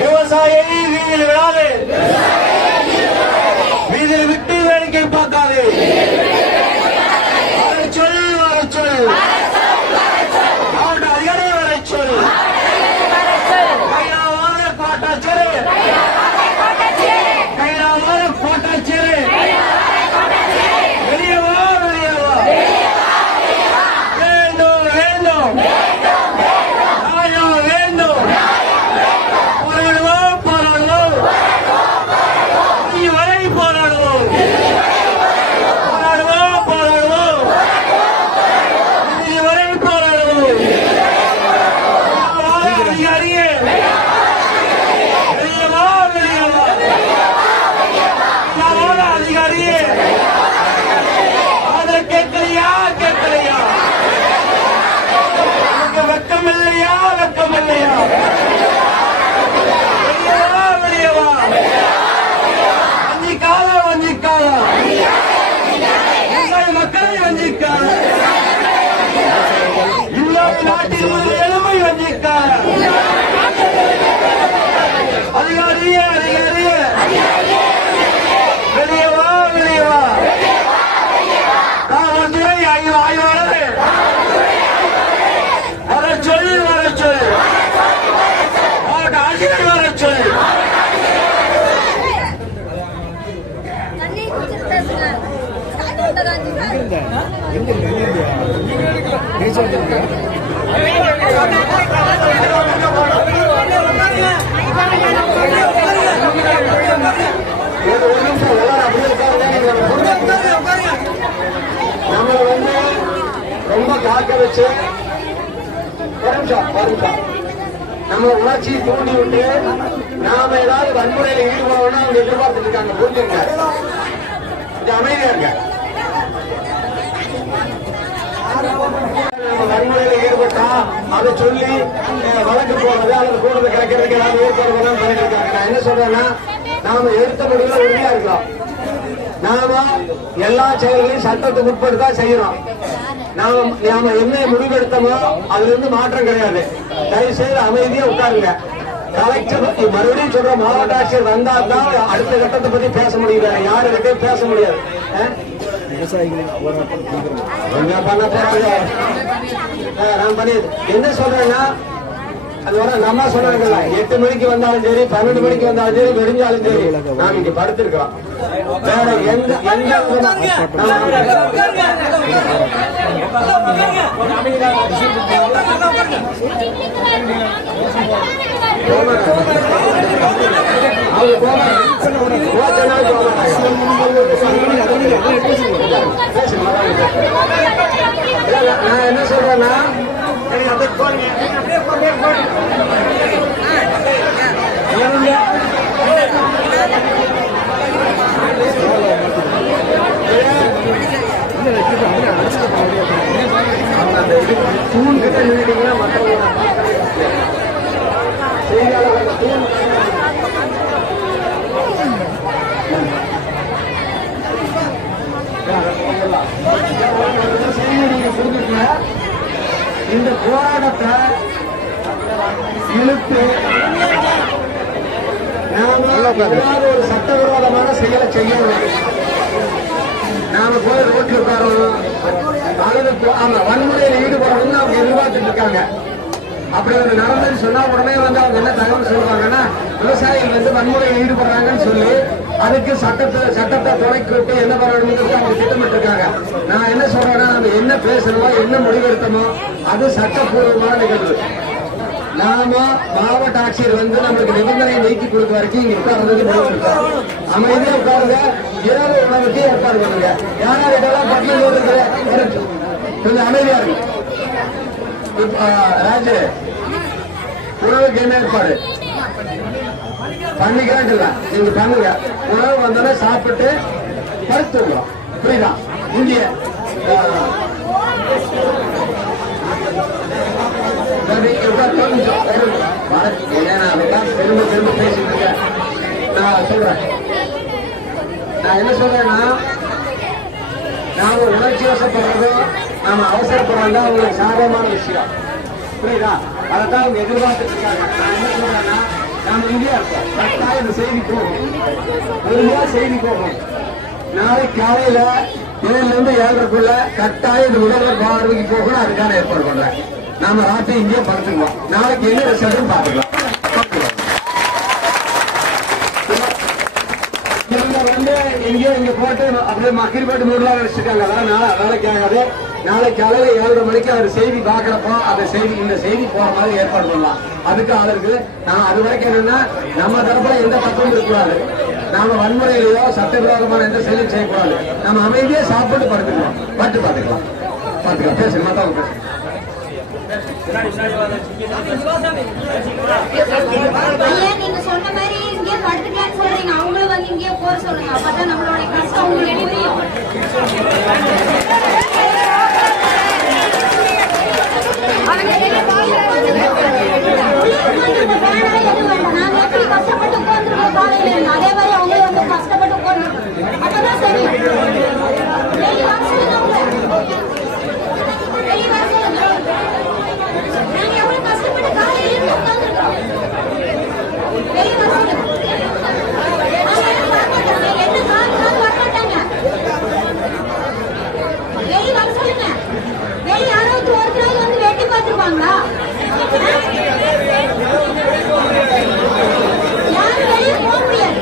விவசாயியை வீதியில் விடாது, வீதியில் விட்டு வேடிக்கை பார்க்காது. சொல் வர சொல், மாவட்ட அதிகாரி வர சொல். கைலாவான கோட்டாட்சியர், கைலாவான கோட்டாட்சியர் வெளியே வா, வெளியே வா. வேண்டும் வேண்டும் நியாயம் வேண்டும். போராடுவோம் போராடுவோம், இனி வரை போராடுவோம். போராடுவோம் போராடுவோம், இனி வரை போராடுவோம். அதிகாரியே வெளியே வா, வெளியே வா. அதிகாரியே அதை கேட்கலையா, கேட்கலையா? வெக்கம் இல்லையா, வெக்கம் இல்லையா? வெளியே வா, வெளியே வா. வஞ்சிக்காத, வஞ்சிக்காத விவசாய மக்களை வஞ்சிக்காத. இல்லாத நாட்டில் ஒரு எளிமை வஞ்சிக்காத. அதிகாரியே அதிகாரியே வெளியே வா, வெளியே வா. காவல்துறை ஆய்வாளர் வர சொல், வர சொல். மாவட்ட ஆட்சியர் வர சொல். நம்ம ரொம்ப காக்க வச்சு நம்ம உணர்ச்சியை தூண்டி விட்டு நாம ஏதாவது வன்முறையில ஈடுபடணும் அவங்க எதிர்பார்த்துட்டு இருக்காங்க. புரிஞ்சுங்க, கொஞ்சம் அமைதியா இருக்க. நம்ம வன்முறையில ஈடுபட்டா அதை சொல்லி வழக்கு போறது அல்லது கூடுதல் கிடைக்கிறதுக்கு ஏதாவது ஏற்பாடு பண்ணலாம் பண்ணிருக்காங்க. நான் என்ன சொல்றேன்னா, நாம எடுத்த முடிவுல உறுதியா இருக்கலாம். நாம எல்லா செயல்களையும் சட்டத்துக்கு உட்பட்டு தான் செய்யறோம். நாம என்ன முடிவெடுத்தோமோ அதுல இருந்து மாற்றம் கிடையாது. தயவு செய்து அமைதியா உட்காருங்க. கலெக்டர் மறுபடியும் சொல்ற, மாவட்ட ஆட்சியர் வந்தா தான் அடுத்த கட்டத்தை பத்தி பேச முடியல, யாருக்கிட்டையும் பேச முடியாது. என்ன சொல்றேன்னா, அதுவரை நம்ம சொன்னாங்கல்ல 8 மணிக்கு வந்தாலும் சரி 12 மணிக்கு வந்தாலும் சரி விடிஞ்சாலும் சரி நாம் இங்க படுத்திருக்கிறோம். வேற எந்த நான் என்ன சொல்றேன்னா தூண் கிட்ட நின்றுட்டீங்கன்னா மற்றவங்க இந்த போராட்டத்தை இழுத்து நாம ஒரு சட்டவிரோதமான செயலை செய்யணும். நாம போய் ரோட்ல உட்காரணும் அல்லது வன்முறையில் ஈடுபடணும்னு அவங்க எதிர்பார்த்துட்டு இருக்காங்க. அப்படி ஒரு நடந்ததுன்னு சொன்னா உடனே வந்து அவங்க என்ன தகவல் சொல்றாங்கன்னா விவசாயிகள் வன்முறையில் ஈடுபடுறாங்கன்னு சொல்லி அதுக்கு சட்டத்தை துணைக்கிட்டு என்ன பண்ணணும்னு அவங்க திட்டமிட்டு இருக்காங்க. நான் என்ன சொல்றேன்னா நம்ம என்ன பேசணுமோ என்ன முடிவெடுத்தமோ அது சட்டப்பூர்வமான நிகழ்வு. நாம மாவட்ட ஆட்சியர் நம்மளுக்கு நிபந்தனை நீக்கி கொடுக்க வரைக்கும் இங்க உட்கார்றதுக்கு முடிவெடுக்கிறோம். அமைதியா உட்காருங்க. இரவு உணவுக்கு ஏற்பாடு பண்ணுங்க. யாராருக்கெல்லாம் பட்டியல் கொஞ்சம் அமைதியா இருக்கு. ராஜு உணவுக்கு என்ன ஏற்பாடு பண்ணிக்கிறேன் இல்ல நீங்க பண்ணுங்க. உணவு வந்தோட சாப்பிட்டு படுத்துருவோம். புரியுதா? இந்திய திரும்ப திரும்ப பேசிட்டு இருக்கேன். நான் சொல்றேன், நான் என்ன சொல்றேன்னா நாம உணர்ச்சி வசப்படுறதோ நாம அவசரப்படுறதோ அவங்களுக்கு சாதகமான விஷயம். புரியுதா? அதைத்தான் அவங்க எதிர்பார்த்துட்டு இருக்காங்க. நான் என்ன சொல்றேன்னா நாம இந்தியா இருக்கோம். கரெக்டாக இந்த செய்தி போகும். ஒருமையா செய்தி போகும். நாளைக்கு காலையில 7 to 7:30 கட்டாயம் இந்த முதல்வர் பார்வைக்கு போகணும். அதுக்கான ஏற்பாடு பண்றேன். நாம ராத்திரி இங்கே படுத்துக்குவோம். நாளைக்கு என்ன ரிசல்ட் பாத்துக்கலாம். இங்க போட்டு அப்படியே மக்கிரிப்பட்டு மூடலாம் வச்சுட்டாங்க. அதெல்லாம் வேலைக்கு ஆகாது. நாளைக்கு காலையில 7:30 மணிக்கு அவர் செய்தி பாக்குறப்போ அந்த செய்தி இந்த செய்தி போற மாதிரி ஏற்பாடு பண்ணலாம். அதுக்கு ஆள் இருக்குது. நான் அது வரைக்கும் என்னன்னா நம்ம தரப்புல எந்த தப்பும் இருக்கக்கூடாது. நாம வன்முறையிலேயோ சட்டவிரோதமான எந்த செயலும் செய்யக்கூடாது. நம்ம அமைதியா சாப்பிட்டு படுத்துக்கலாம். பாத்துக்கலாம் பேசுங்க. மத்தவங்க பேசுங்க. நீங்க சொன்ன மாதிரி இங்கே படுத்துக்கலான்னு சொல்றீங்க. அவங்களும் வந்து இங்கே போக சொல்லுங்க. அப்பதான் நம்மளோட கஷ்டம் அவங்களுக்கு புரியும். நாங்க எப்படி கஷ்டப்பட்டு உட்காந்துருக்கோம் காலையில இருந்து அதே மாதிரி அவங்களும் வந்து கஷ்டப்பட்டு உட்காந்துருக்கோம். அப்பதான் சரி. நாங்க எவ்வளவு கஷ்டப்பட்டு காலையில இருந்து உட்காந்துருக்கோம். வெளியே வர என்ன கால் வரமாட்டாங்க. வெளியே வர சொல்லுங்க. வெளியே யாராவது ஒருத்தராவது வந்து வெட்டி பார்த்துருவாங்களா? யாரும் வெளியே போக முடியாது.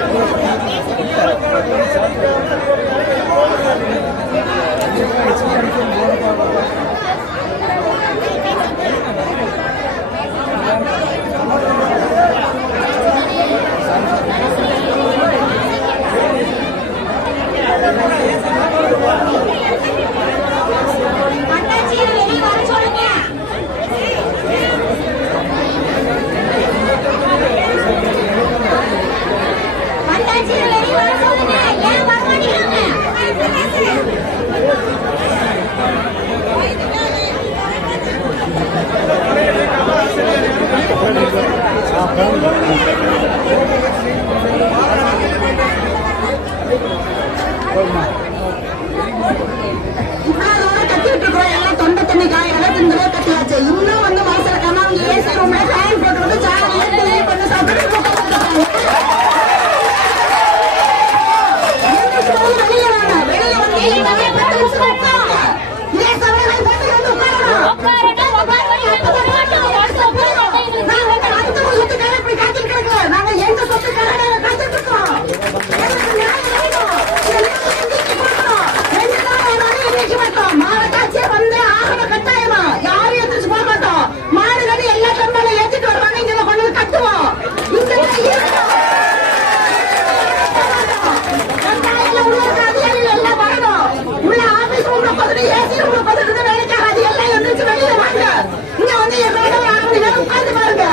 அட்டாச்சியை வெளியே வர சொல்லுங்க. அட்டாச்சியை வெளியே வர சொல்லுங்க. ஏன் வர மாட்டேங்கிறாங்க? உட்காந்து ஏசி ரூம்ல உட்காந்து வேலைக்காக எல்லாம் எழுந்திரிச்சு வெளியில வாங்க. இங்க வந்து என்னோட உட்காந்து பாருங்க.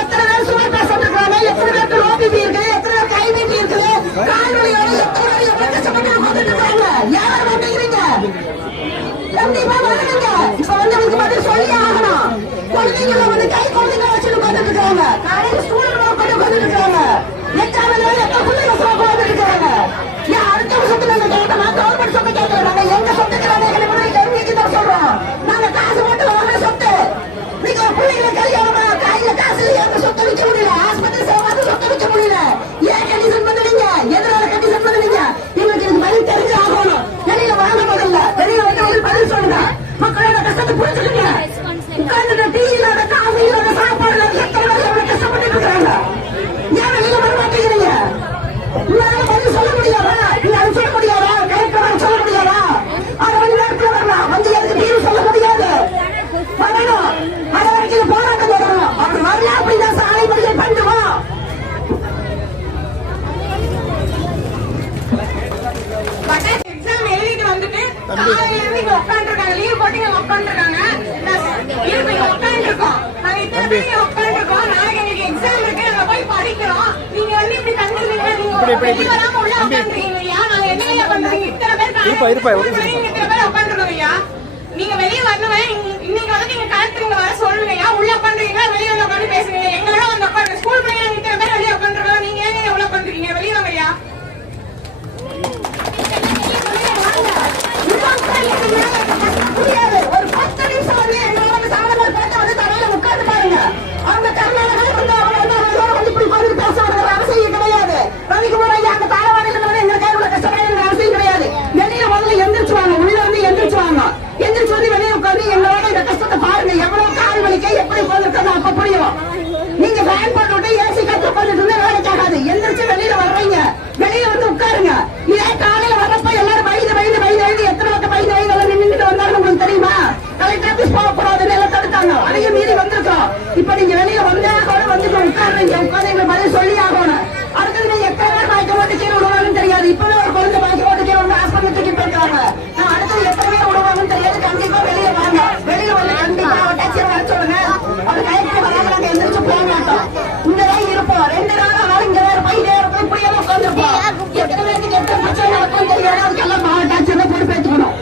எத்தனை பேர் சுகர் பேஷண்ட் இருக்காங்க, எத்தனை பேருக்கு லோ பிபி இருக்கு, எத்தனை பேருக்கு ஹை பிபி இருக்குது, கால்வலியோட எத்தனை பேர் எப்படி கஷ்டப்பட்டு உட்காந்துட்டு இருக்காங்க. யாரும் மாட்டேங்கிறீங்க. கண்டிப்பா வருவீங்க. இப்ப வந்து உங்களுக்கு பதில் சொல்லி ஆகணும். குழந்தைங்களை வந்து கை குழந்தைங்க வச்சுட்டு உட்காந்துட்டு இருக்காங்க. காலையில ஸ்கூலுக்கு உட்காந்து உட்காந்துட்டு இருக்காங்க. எட்டாம் எத்தனை பிள்ளைங்க உட்காந்துட்டு இருக்காங்க. ஏன் அடுத்த சொத்து நாங்க கேட்கணும், கவர்மெண்ட் சொத்தை கேட்கல. நாங்க எங்க சொத்துக்கு நாங்க எங்களுக்கு தான் சொல்றோம். நாங்க காசு போட்டு வாங்க சொத்து. நீங்க பிள்ளைங்களை கல்யாணம் கையில காசு எங்க சொத்தை விற்க முடியல. ஆஸ்பத்திரி சேவை சொத்தை விற்க முடியல. ஏன் கண்டிஷன் பண்ணுவீங்க? எதனால கண்டிஷன் பண்ணுவீங்க? எங்களுக்கு இதுக்கு பதில் தெரிஞ்சு ஆகணும். வெளியில வாங்க முதல்ல. வெளியில வந்து பதில் சொல்லுங்க. மக்களோட கஷ்டத்தை புரிஞ்சுக்கீங்க. உட்கார்ந்து டீ இல்லாத காசு இல்லாத சாப்பாடு எவ்வளவு கஷ்டப்பட்டு இருக்காங்க. ஏன் வெளியில வர மாட்டேங்கிறீங்க? உங்களால பதில் சொல்ல முடியாதா? நீங்க அது சொல்ல முடியாதா? கலெக்டர் சொல்ல முடியாதா? 6 மணி நேரத்தில் வரலாம். வந்து எனக்கு தீர்வு சொல்ல முடியாது. வரணும். அது வரைக்கும் போராட்டம் தொடரணும். அப்படி வரல அப்படின்னா சாலை மறியல் பண்ணுவோம். எக்ஸாம் எழுதிட்டு வந்துட்டு காலையில இருந்து இங்க உட்காந்துருக்காங்க. லீவ் போட்டு இங்க உட்காந்துருக்காங்க. இங்க உட்காந்துருக்கோம். நாங்க இத்தனை பேர் இங்க உட்காந்துருக்கோம். நாளைக்கு எங்களுக்கு எக்ஸாம் இருக்கு. நாங்க போய் படிக்கிறோம். நீங்க வந்து இப்படி தந்துருக்கீங்க. நீங்க வெளிய வராம உள்ள உட்காந்துருக்கீங்க ஐயா. நாங்க என்ன பண்றீங்க? இத்தனை பேர் இத்தனை பேர் உட்காந்துருக்கோம் ஐயா. நீங்க வெளியே வரணுவேன். இன்னைக்கு வந்து நீங்க கலெக்டர் இங்க வர சொல்லுங்க. உள்ள உட்காந்துருக்கீங்க, வெளியே வந்து உட்காந்து பேசுறீங்க. எங்களோட வந்து உட்காந்து ஸ்கூல் பிள்ளைங்க இத்தனை பேர் வெளியே உட்காந்துருக்கோம். நீங்க ஏன் உள்ள உட்காந்துருக்கீங்க? வெளியே வாங்க ஐயா. ஒரு 10 நிமிஷம் வந்து எங்களோட சாதனை பார்த்து வந்து தலையில உட்கார்ந்து பாருங்க. அவங்க கர்நாடகா வந்து அவங்களோட வந்து இப்படி பதில் பேச வர அவசியம் கிடையாது. ரவிக்குமார் ஐயா அந்த தாரவாடியில வந்து எங்களுக்காக இவ்வளவு கஷ்டப்படுற அவசியம் கிடையாது. வெளியில முதல்ல எந்திரிச்சுவாங்க. உள்ள வந்து எந்திரிச்சுவாங்க. எந்திரிச்சு வந்து வெளியே உட்காந்து எங்களோட இந்த கஷ்டத்தை பாருங்க. எவ்வளவு கால் வலிக்க எப்படி உட்காந்துருக்காங்க அப்ப புரியும். நீங்க ஃபேன் போட்டு விட்டு ஏசி கத்து உட்காந்துட்டு இருந்தா வேலைக்கு ஆகாது. எந்திரிச்சு வெளியில வர்றீங்க. வெளியில வந்து உட்காருங்க. இதே காலையில வர்றப்ப எல்லாரும் வயது எத்தனை பக்கம் வயது நின்றுட்டு வந்தாலும் உங்களுக்கு தெரியுமா? கலெக்டர் ஆபீஸ் போகக்கூடாதுன்னு எல்லாம் தடுத்தாங்க. அதையும் மீறி வந்திருக்கோம். இப்ப நீங்க வெளியில வந்தா கூட வந்துட்டு உட்காருங்க. உட்காந்து எங்களை பதில் சொல்லி ஆகணும். அடுத்தது நீங்க எத்தனை பேர் பாய்க்க போட்டு கீழே விடுவாங்கன்னு தெரியாது. இப்பவே ஒரு குழந்தை பாய்க்க போட்டு கீழே வந்து ஹாஸ்பிட்டல் தூக்கி போயிருக்காங்க. நான் அடுத்தது எத்தனை பேர் விடுவாங்கன்னு தெரியாது. கண்டிப்பா வெளியே வாங்க. வெளியில வந்து கண்டிப்பா டேக்ஸியை வர சொல்லுங்க. அவர் கலெக்டர் வராம நாங்க எந்திரிச்சு போக மாட்டோம். இங்கதான் இருப்போம். 2 நாள் ஆனாலும் இங்க வேற போயிட்டே இருக்கும். இப்படியே உட்காந்துருப்போம். எத்தனை பேருக்கு எத்தனை பிரச்சனை நடக்கும் தெரியாது. அதுக்கெல்லாம் டாக்ஸி தான் போட்டு பேசிக்கணும்.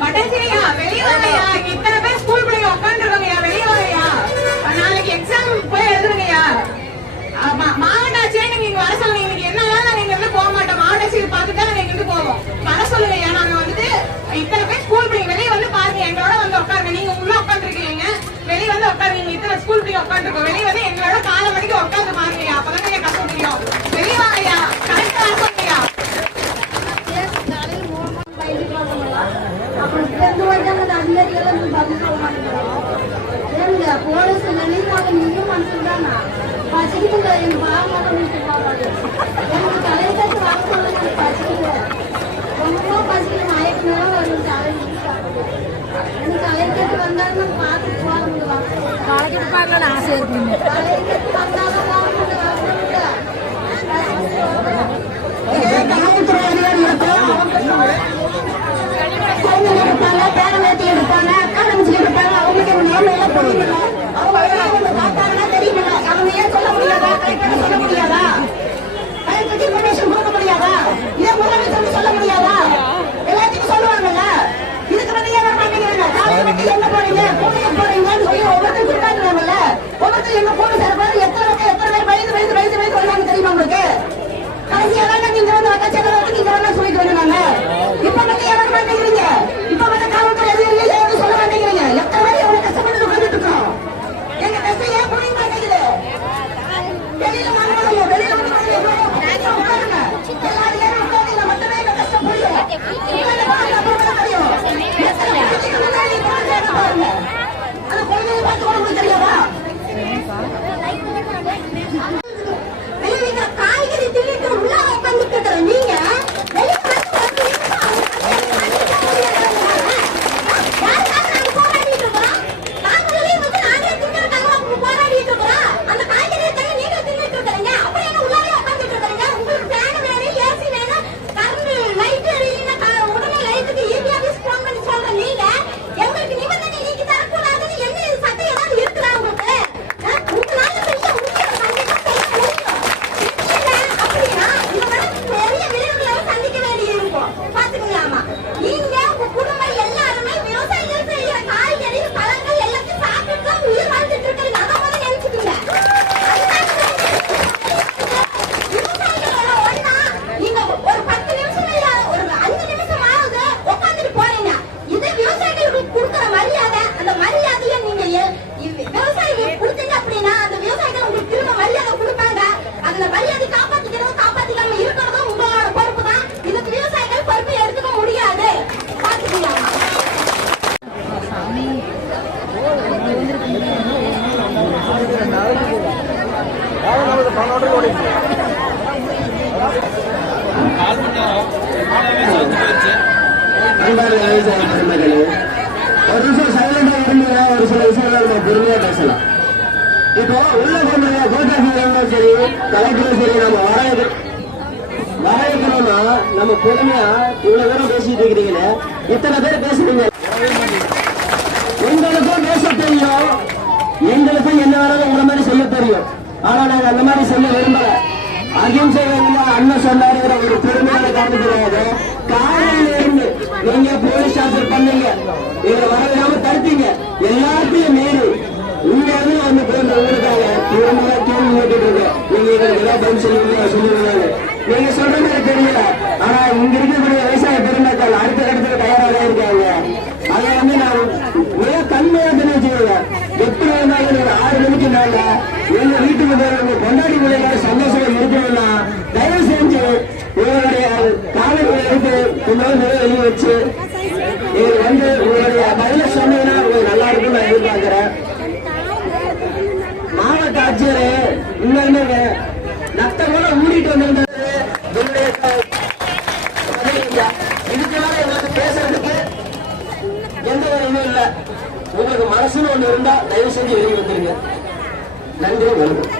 பட்டாசியா வெளியே வாங்கய்யா. இத்தனை பேர் ஸ்கூல் பிள்ளைங்க உட்காந்துருக்காங்கய்யா. வெளியே வாங்கய்யா. நாளைக்கு எக்ஸாம் போய் எழுதுங்கய்யா. மாவட்ட ஆட்சியே நீங்க இங்க வர சொல்லுங்க. இன்னைக்கு என்னன்னா நாங்க இங்க இருந்து போக மாட்டோம். மாவட்ட ஆட்சியை பார்த்துட்டு தான் நாங்க இங்க இருந்து போவோம். வர சொல்லுங்கய்யா. நாங்க வந்துட்டு இத்தனை பேர் ஸ்கூல் பிள்ளைங்க வெளியே வந்து பாருங்க. எங்களோட வந்து உட்காருங்க. நீங்க உள்ள உட்காந்துருக்கீங்க. வெளியே வந்து உட்காருங்க. இத்தனை ஸ்கூல் பிள்ளைங்க உட்காந்துருக்கோம். வெளியே வந்து எங்களோட 4 மணிக்கு உட்காந்து பாருங்கய்யா. அப்பதான் நீங்க கஷ்டம் தெரியும். வெளியே வாங்கய்யா. கரெக்டா வர சொல்லுங்கய்யா. அப்புறம் 2 வருடம் அந்த அதிகாரிகள் பதில் சொல்ல மாட்டேங்கிறாங்க. ஏங்க போலீஸ் நினைவாங்க. நீயும் மனுஷன் பசிக்குங்க. எங்க பாவமாக போகாது. எனக்கு தலைக்கு வாங்க சொல்லுங்க. பசிக்குங்க. ரொம்ப பசிக்கு மயக்க நேரம் வரும். எனக்கு தலைக்கட்டு வந்தாலும் பார்த்து போவாங்க. தலைக்கட்டு பார்க்கல ஆசை இருக்குங்க. தலைக்கட்டு வந்தாலும் போவாங்க. காவல்துறை அதிகாரி இருப்பாங்க, பேரவேத்தி எடுப்பாங்க, அக்காடமிச்சு எடுப்பாங்க. அவங்களுக்கு நேரம் புரியுமில்ல. அவங்க பார்த்தாங்கன்னா தெரியுமில்ல. அவங்க ஏன் சொல்ல முடியாதா? கலெக்டர் சொல்ல முடியாதா? கலெக்டருக்கு இன்ஃபர்மேஷன் கொடுக்க முடியாதா? இதே முதலமைச்சர் சொல்ல முடியாதா? எல்லாத்துக்கும் சொல்லுவாங்கல்ல. இதுக்கு வந்து ஏன் வர மாட்டேங்கிறாங்க? காலையில எங்க போறீங்க, கோவிலுக்கு போறீங்கன்னு சொல்லி ஒவ்வொருத்தரும் சொல்றாங்கல்ல. ஒவ்வொருத்தரும் எங்க போலீஸ் இருப்பாரு. எத்தனை பேர் வயது வருவாங்க தெரியுமா உங்களுக்கு? கடைசியா தான் நீங்க வந்து வட்டாட்சியர் நீங்க வேணா சொல்லிட்டு வந்தாங்க. இப்ப வந்து எவர மாட்டேங்கிறீங்க. இப்ப வந்து காவல்துறை அதிகாரிகள் சொல்ல மாட்டேங்கிறீங்க. எத்தனை பேர் எவ்வளவு கஷ்டப்பட்டு உட்காந்துட்டு இருக்கோம். எங்க கஷ்டம் ஏன் புரிய மாட்டேங்குது? வெளியில வாங்க. வெளியில வந்து உட்காருங்க. எல்லா அதிகாரியும் உட்காருங்க. மட்டுமே எங்க கஷ்டம் புரியும். தெரியும். பாருங்க. அந்த குழந்தைய பார்த்து கூட உங்களுக்கு தெரியாதா? காய்கறி தின்னுட்டு உள்ள உட்காந்துட்டு இருக்கிற நீங்க போராடிட்டு இருக்கிறோம். அந்த காய்கறியை தண்ணி நீங்க தின்னு விவசாய பெருமக்களே, ஒரு நிமிஷம் சைலண்டா இருந்தீங்க. ஒரு சில விஷயங்கள் நம்ம பொறுமையா பேசலாம். இப்போ உள்ள கொண்டு கோட்டாட்சியரும் சரி, கலெக்டரும் சரி, நம்ம வரவேற்கணும்னா நம்ம பொறுமையா இவ்வளவு தூரம் பேசிட்டு இருக்கிறீங்களே, இத்தனை பேர் பேசுறீங்க. எங்களுக்கும் பேச தெரியும், எங்களுக்கும் என்ன வேணாலும் உங்களை மாதிரி செய்ய தெரியும். ஆனா நாங்க அந்த மாதிரி செய்ய விரும்பல. அகிம்சை அண்ணன் சொன்னாருங்கிற ஒரு பெருமையான காரணத்துக்காக காலையில இருந்து நீங்க போலீஸ் ஆஃபீஸர் பண்ணீங்க, இவரை வரவிடாம தடுத்தீங்க. எல்லாத்தையும் மீறி இங்க இருந்து வந்து போன்ற உங்களுக்காக பெருமையா கேள்வி கேட்டுட்டு இருக்கோம். நீங்க எங்களுக்கு ஏதாவது பதில் சொல்லுவீங்க. நீங்க சொல்ற மாதிரி தெரியல. ஆனா இங்க இருக்கக்கூடிய விவசாய பெருமக்கள் அடுத்த கட்டத்துக்கு தயாராக இருக்காங்க. அதை வந்து நான் மிக கண்மையா தெரிவிச்சுக்கோங்க. எப்படி இருந்தாலும் 6 மணிக்கு மேல எங்க வீட்டுக்கு போறவங்க கொண்டாடி முறையில சந்தோஷமா இருக்கணும்னா தயவு செஞ்சு உங்களுடைய காலைகளை எடுத்து கொஞ்சம் வெளியே வச்சு நீங்க வந்து உங்களுடைய பதில சொன்னீங்கன்னா உங்களுக்கு நல்லா இருக்கும் நான் எதிர்பார்க்கிறேன். மாவட்ட ஆட்சியர் இன்னொன்னு நத்த கூட ஊடிட்டு வந்திருந்தாரு. இதுக்கு மேல எங்களுக்கு பேசுறதுக்கு எந்த ஒரு இதுவும் இல்லை. உங்களுக்கு மனசுன்னு ஒண்ணு இருந்தா தயவு செஞ்சு வெளியே வந்துருங்க. நன்றி, வணக்கம்.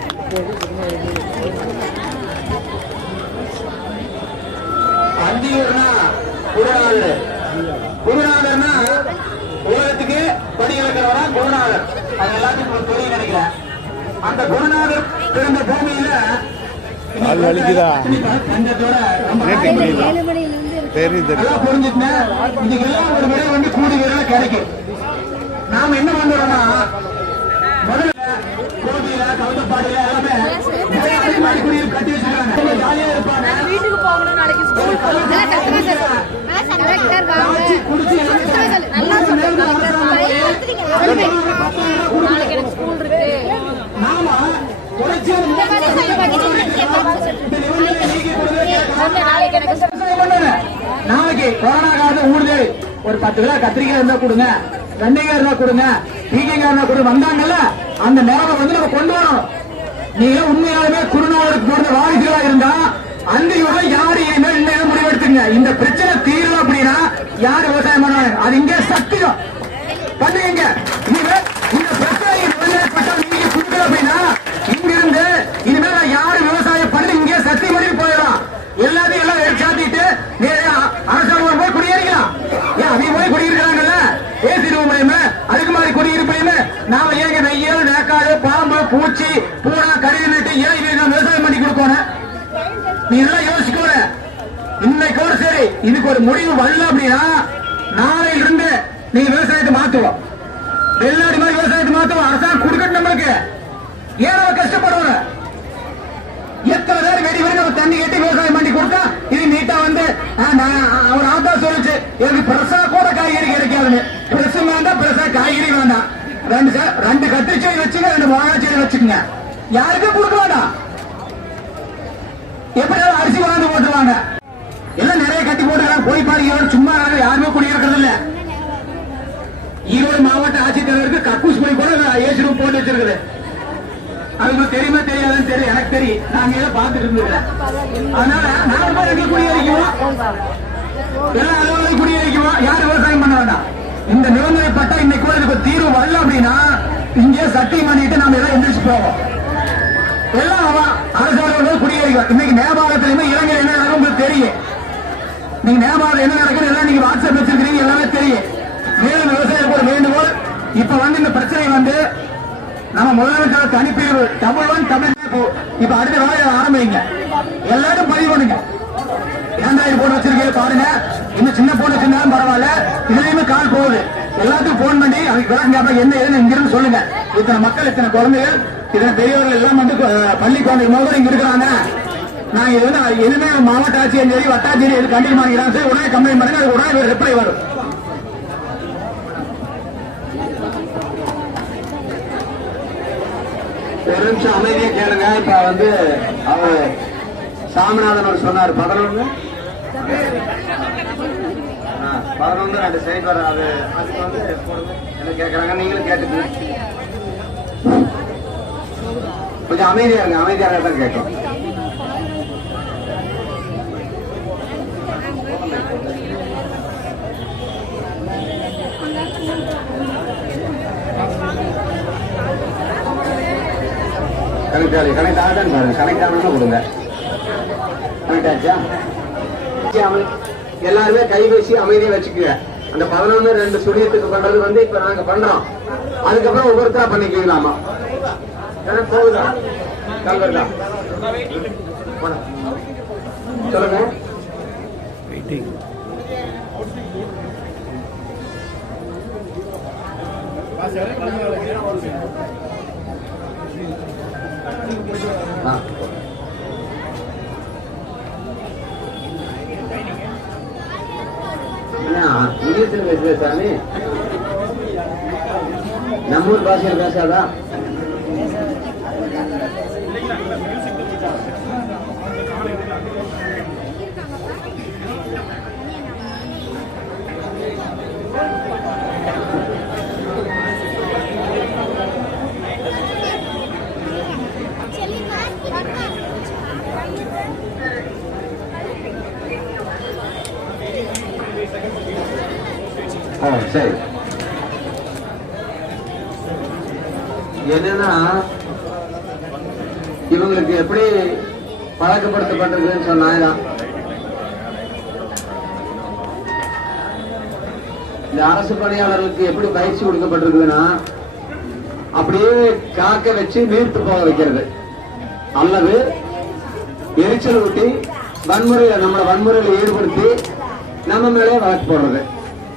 அந்தியூர்னா குருநாதர். குருநாதர்னா உலகத்துக்கு படி இழக்கிறவரா குருநாதர். அது எல்லாத்துக்கும் ஒரு தொழில் நினைக்கிறேன். அந்த குருநாதர் பிறந்த பூமியில புரிஞ்சுட்டேன். இதுக்கெல்லாம் ஒரு விட வந்து கூடி விட கிடைக்கும். நாம என்ன பண்றோம்னா முதல்ல கோபியில கவுந்தப்பாடியில எல்லாமே அடிமாடி குடியிருப்பு கட்டி வச்சிருக்காங்க. ஜாலியா இருப்பாங்க. வீட்டுக்கு போகணும் நாளைக்கு ஸ்கூல் குடிச்சு நாம நாளைக்கு கொரோனா காலத்துல ஊடுது ஒரு 10 கிலோ கத்திரிக்காய் இருந்தா கொடுங்க, வெண்டைக்காய் இருந்தா கொடுங்க, பீக்கைக்காய் இருந்தா கொடுங்க. வந்தாங்கல்ல அந்த நிலைமை வந்து நம்ம கொண்டு வரணும். நீங்க உண்மையாலுமே குருநாதருக்கு போடுற வாரிசுகளா இருந்தா அந்த யுகம் யாரு இனிமேல் இன்னும் முடிவெடுத்துங்க. இந்த பிரச்சனை தீரும் அப்படின்னா யாரு விவசாயம் பண்ணுவாங்க? அது இங்க சத்தியம் பண்ணுங்க. இனிமேல் இந்த பிரச்சனை நீங்க கொடுக்கல அப்படின்னா இங்க இருந்து இனிமேல் யாரு விவசாயம் பண்ணி இங்கே சத்தியம் பண்ணி போயிடலாம். எல்லாத்தையும் எல்லாம் சாத்திட்டு அரசாங்கம் போய் குடியேறிக்கலாம். ஏன் அவங்க போய் குடியிருக்கிறாங்கல்ல ஏசி ரூம்லயுமே அதுக்கு மாதிரி குடியிருப்பையுமே நாம ஏங்க நெய்யல் நேக்காடு பாம்பு பூச்சி பூரா கருவி நட்டு ஏன் விவசாயம் பண்ணி கொடுக்கணும்? நீ எல்லாம் யோசிக்கோட. இன்னைக்கோட சரி இதுக்கு ஒரு முடிவு வரல அப்படின்னா நாளையில இருந்து நீங்க விவசாயத்தை மாத்துவோம். வெளிநாடு மாதிரி விவசாயத்தை மாத்துவோம். அரசாங்கம் கொடுக்கட்டும் நம்மளுக்கு. ஏன் நம்ம கஷ்டப்படுவோம்? எத்தனை பேர் வெடி வெடி நம்ம தண்ணி கட்டி விவசாயம் பண்ணி கொடுத்தா இது நீட்டா வந்து அவர் ஆத்தா சொல்லிச்சு எனக்கு பிரசா கூட காய்கறி கிடைக்காதுன்னு. பிரசு வேண்டாம், பிரசா காய்கறி வேண்டாம். ரெண்டு கத்திரி செடி வச்சுங்க, 2 மிளகா செடி வச்சுக்கோங்க. யாருக்கும் கொடுக்க வேண்டாம். எப்படியாவது அரிசி வாங்கி போட்டுருவாங்க. எல்லாம் நிறைய கட்டி போட்டுருக்காங்க. போய் பாருங்க, சும்மா யாருமே குடியிருக்கிறது இல்ல. ஈரோடு மாவட்ட ஆட்சித்தலைவருக்கு கக்கூஸ் போய் கூட ஏசி ரூம் போட்டு வச்சிருக்குது. அது தெரியுமா தெரியாதுன்னு தெரியும், எனக்கு தெரியும். நாங்க ஏதோ பார்த்துட்டு இருந்துக்கிறேன். அதனால நாலு பேர் எங்க குடியேறிக்குவோம், எல்லா அலுவலகம் குடியேறிக்குவோம். யாரும் விவசாயம் பண்ண வேண்டாம். இந்த நிபந்தனைப்பட்ட இன்னைக்கு இதுக்கு தீர்வு வரல அப்படின்னா இங்கே சத்தியம் பண்ணிட்டு நாம எல்லாம் எந்திரிச்சு போவோம். எல்லாம் அரசாங்கம் குடியேறிக்குவோம். இன்னைக்கு நேபாளத்திலுமே இளைஞர் என்ன நடக்கும் உங்களுக்கு தெரியும். நீங்க நேபாளம் என்ன நடக்குது எல்லாம் நீங்க வாட்ஸ்அப் வச்சிருக்கீங்க, எல்லாமே தெரியும். மேலும் விவசாயிகள் ஒரு வேண்டுகோள், இப்ப வந்து இந்த பிரச்சனை வந்து நம்ம முதலமைச்சர் தனிப்பிரிவு தமிழ் 1 தமிழ் இப்ப அடுத்த வேலையை ஆரம்பிங்க. எல்லாரும் பதிவு பண்ணுங்க. 2000 போன் வச்சிருக்கீங்க பாருங்க. இன்னும் சின்ன போன் வச்சிருந்தாலும் பரவாயில்ல, இதுலயுமே கால் போகுது. எல்லாத்துக்கும் போன் பண்ணி அதுக்கு விளங்க என்ன ஏதுன்னு இங்கிருந்து சொல்லுங்க. இத்தனை மக்கள், இத்தனை குழந்தைகள், இத்தனை பெரியவர்கள் எல்லாம் வந்து பள்ளி குழந்தைகள் முதல்ல இங்க இருக்கிறாங்க. நான் இது வந்து எதுவுமே மாவட்ட ஆட்சியர் சரி வட்டாட்சியர் எது கண்டிக்க மாட்டேங்கிறாங்க. உடனே கம்ப்ளைண்ட் பண்ணுங்க, அது உடனே ரிப்ளை வரும். ஒரு நிமிஷம் அமைதியா கேளுங்க. இப்ப வந்து அவர் சாமிநாதன் சொன்னார் 11 2 சைட் வர அது அதுக்கு வந்து என்ன கேட்கறாங்க நீங்களும் கேட்டுக்கணும். கொஞ்சம் அமைதியா இருங்க, அமைதியாக தான் கேட்கும். கனெக்ட் ஆகுதான்னு பாருங்க. கனெக்ட் ஆகணும்னு கொடுங்க. கனெக்ட் ஆச்சா? எல்லாருமே கைபேசி அமைதியா வச்சுக்குங்க. அந்த 11-2 சுழியத்துக்கு பண்றது வந்து இப்ப நாங்க பண்றோம். அதுக்கப்புறம் ஒவ்வொருத்தரா பண்ணிக்கலாமா? போகுதா? சொல்லுங்க. இங்கிலீஷ்ல பேசுற சாமி, நம்ம ஊர் பாஷையில் பேசாதா? சரி, என்னன்னா இவங்களுக்கு எப்படி பழக்கப்படுத்தப்பட்டிருக்குன்னு சொன்னா, இந்த அரசு பணியாளர்களுக்கு எப்படி பயிற்சி கொடுக்கப்பட்டிருக்குதுன்னா, அப்படியே காக்க வச்சு நீர்த்து போக வைக்கிறது அல்லது எரிச்சல் ஊட்டி வன்முறையில் ஈடுபடுத்தி நம்ம மேலே வழக்கு போடுறது.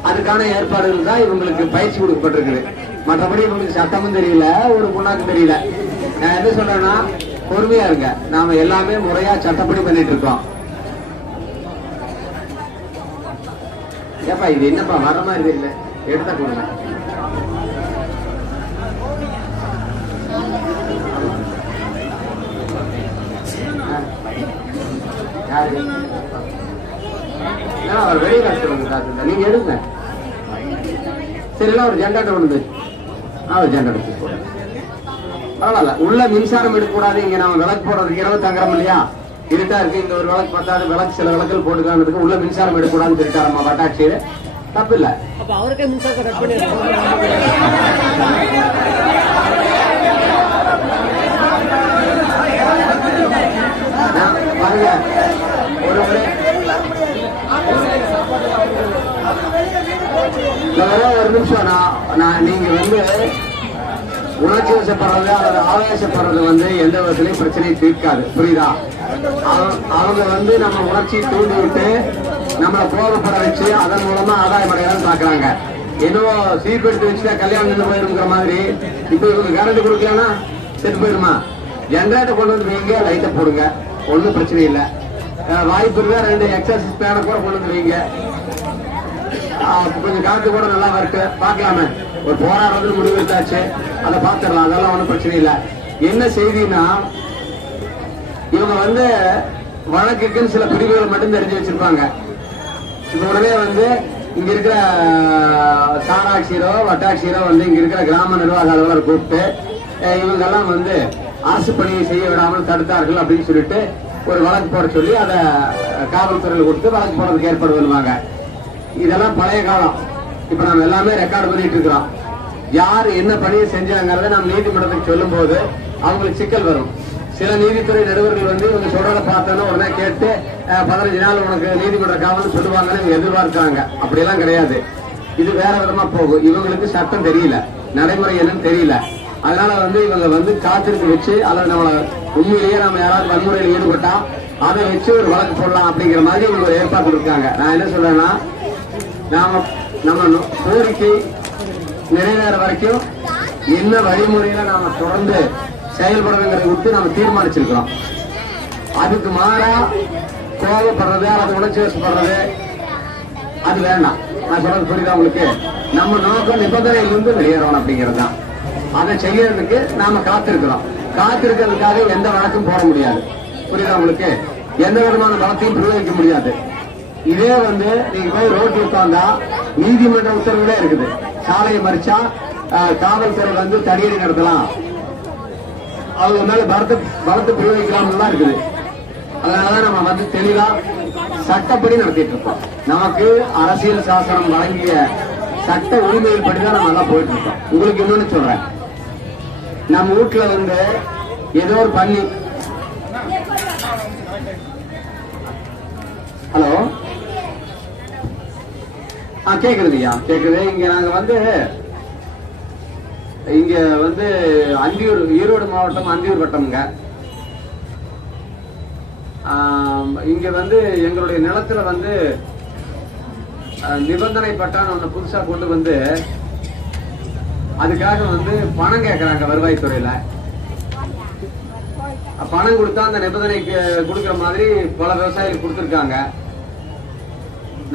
அதுக்கான ஏற்பாடுகள் தான் இவங்களுக்கு பயிற்சி கொடுக்கப்பட்டிருக்குது. மற்றபடி இவங்களுக்கு சட்டமும் தெரியல, ஒரு புண்ணாக்கு தெரியல. நான் என்ன சொல்றேன்னா, பொறுமையா இருங்க. நாம எல்லாமே முறையா சட்டப்படி பண்ணிட்டு இருக்கோம். ஏப்பா இது என்னப்பா வர மாதிரி இல்லை, எடுத்த கொடுங்க. அவர் வெளியே காசு நீங்க எடுங்க. சரிங்களா? ஒரு ஜென்ரேட்டர் ஒன்று, ஒரு ஜென்ரேட்டர் பரவாயில்ல. உள்ள மின்சாரம் எடுக்கக்கூடாது. இங்க நம்ம விளக்கு போடுறதுக்கு இரவு தங்குறோம் இல்லையா, இருட்டா இருக்கு, இந்த ஒரு விளக்கு பத்தாது, விளக்கு சில விளக்குகள் போட்டுக்கானதுக்கு உள்ள மின்சாரம் எடுக்கக்கூடாதுன்னு சொல்லிட்டாரம்மா வட்டாட்சியர். தப்பு இல்ல. அவருக்கே மின்சாரம் பாருங்க. ஒரு நிமிஷம், நீங்க வந்து உணர்ச்சி வசப்படுறது அல்லது ஆவேசப்படுறது வந்து எந்த விதத்திலையும் பிரச்சனையை தீர்க்காது. புரியுதா? அவங்க வந்து நம்ம உணர்ச்சியை தூண்டி விட்டு நம்மளை கோபப்பட வச்சு அதன் மூலமா ஆதாயம் அடையலாம்னு பாக்குறாங்க. இன்னும் சீர்படுத்தி வச்சுதான் கல்யாணம் நின்று போயிருங்கிற மாதிரி. இப்ப இவங்க கேரண்டி கொடுக்கலன்னா செத்து போயிருமா? ஜென்ரேட்டர் கொண்டு வந்து வைங்க, லைட்டை போடுங்க, ஒன்னும் பிரச்சனை இல்லை. வாய்ப்பு இருக்கா 2 எக்ஸசைஸ் பேனை கூட கொண்டு வந்து வைங்க. கொஞ்சம் காத்து கூட நல்லா இருக்கு, பாக்கலாமே. ஒரு போராடுறது முடிவு எடுத்தாச்சு, அதை பாத்துடலாம், அதெல்லாம் ஒன்றும் பிரச்சனை இல்லை. என்ன செய்தினா, இவங்க வந்து வழக்குக்குன்னு சில பிரிவுகளை மட்டும் தெரிஞ்சு வச்சிருப்பாங்க. இப்ப உடனே வந்து இங்க இருக்கிற சாராட்சியரோ வட்டாட்சியரோ வந்து இங்க இருக்கிற கிராம நிர்வாக அலுவலர் கூப்பிட்டு இவங்கெல்லாம் வந்து அரசு பணியை செய்ய விடாமல் தடுத்தார்கள் அப்படின்னு சொல்லிட்டு ஒரு வழக்கு போட சொல்லி அதை காவல்துறையில் கொடுத்து வழக்கு போடுறதுக்கு ஏற்பாடு பண்ணுவாங்க. இதெல்லாம் பழைய காலம். இப்ப நம்ம எல்லாமே ரெக்கார்டு பண்ணிட்டு இருக்கிறோம். யாரு என்ன பணியை செஞ்சாங்கிறத நம்ம நீதிமன்றத்துக்கு சொல்லும் போது அவங்களுக்கு சிக்கல் வரும். சில நீதித்துறை நடுவர்கள் வந்து இவங்க சொல்றத பார்த்தோன்னா உடனே கேட்டு 15 நாள் உனக்கு நீதிமன்ற காவல் சொல்லுவாங்கன்னு எதிர்பார்க்கிறாங்க. அப்படியெல்லாம் கிடையாது. இது வேற விதமா போகும். இவங்களுக்கு சட்டம் தெரியல, நடைமுறை என்னன்னு தெரியல. அதனால வந்து இவங்க வந்து காத்திருக்கு வச்சு அல்லது நம்மள உண்மையிலேயே நம்ம யாராவது வன்முறையில் ஈடுபட்டா அதை வச்சு ஒரு வழக்கு போடலாம் அப்படிங்கிற மாதிரி இவங்க ஒரு ஏற்பாடு இருக்காங்க. நான் என்ன சொல்றேன்னா, நம்ம கோரிக்கை நிறைவேற வரைக்கும் என்ன வழிமுறையில நாம தொடர்ந்து செயல்படுறதுங்கிறத விட்டு நம்ம தீர்மானிச்சிருக்கிறோம். அதுக்கு மாறா கோபப்படுறது அல்லது உணர்ச்சி வசப்படுறது அது வேண்டாம். நான் சொல்றது புரியுதா உங்களுக்கு? நம்ம நோக்கம் நிபந்தனையிலிருந்து வெளியேறணும் அப்படிங்கிறது தான். அதை செய்யறதுக்கு நாம காத்திருக்கிறோம். காத்திருக்கிறதுக்காக எந்த வழக்கும் போட முடியாது. புரியுதா உங்களுக்கு? எந்த விதமான வழக்கையும் பிரயோகிக்க முடியாது. இதே வந்து நீங்க போய் ரோட்ல உட்கார்ந்தா நீதிமன்ற உத்தரவுகளே இருக்குது. சாலையை மறிச்சா காவல்துறை வந்து தடியடி நடத்தலாம். அவங்க மேல பலத்தை பிரயோகிக்கலாம் தான் இருக்குது. அதனாலதான் நம்ம வந்து தெளிவா சட்டப்படி நடத்திட்டு இருக்கோம். நமக்கு அரசியல் சாசனம் வழங்கிய சட்ட உரிமைகள் படிதான் நம்ம எல்லாம் போயிட்டு இருக்கோம். உங்களுக்கு இன்னொன்னு சொல்றேன், நம்ம வீட்டுல வந்து ஏதோ ஒரு பள்ளி, ஹலோ கேக்குதுங்கய்யா, கேக்குது. இங்க வந்து அந்தியூர், ஈரோடு மாவட்டம் அந்தியூர் வட்டம்ங்க. இங்க வந்து எங்களுடைய நிலத்துல வந்து நிபந்தனை பட்டான்னு ஒண்ணு புதுசா கொண்டு வந்து அதுக்காக வந்து பணம் கேட்கறாங்க வருவாய்த்துறையில. பணம் கொடுத்தா அந்த நிபந்தனைக்கு கொடுக்கிற மாதிரி பல விவசாயிகள் கொடுத்திருக்காங்க.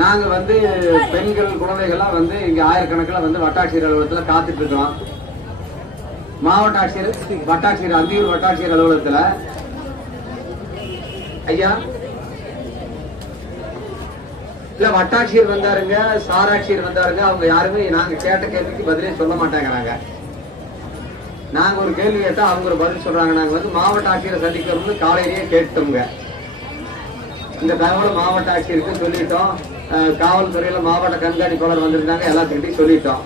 நாங்க வந்து பெண்கள் குழந்தைகள்லாம் வந்து இங்க ஆயிரக்கணக்கில் வந்து வட்டாட்சியர் அலுவலகத்துல காத்துட்டு இருக்கோம். மாவட்ட ஆட்சியர், வட்டாட்சியர், அந்தியூர் வட்டாட்சியர் அலுவலகத்துல ஐயா இல்ல வட்டாட்சியர் வந்தாருங்க, சாராட்சியர் வந்தாருங்க. அவங்க யாருமே நாங்க கேட்ட கேள்விக்கு பதிலே சொல்ல மாட்டேங்கிறாங்க. நாங்க ஒரு கேள்வி கேட்டா அவங்க ஒரு பதில் சொல்றாங்க. நாங்க வந்து மாவட்ட ஆட்சியரை சந்திக்கிறோம்னு காலையிலேயே கேட்டோங்க. இந்த தகவல் மாவட்ட ஆட்சியருக்கு சொல்லிட்டோம். காவல்துறையில மாவட்ட கண்காணிப்பாளர் வந்திருந்தாங்க, எல்லாத்துக்கிட்டையும் சொல்லிட்டோம்.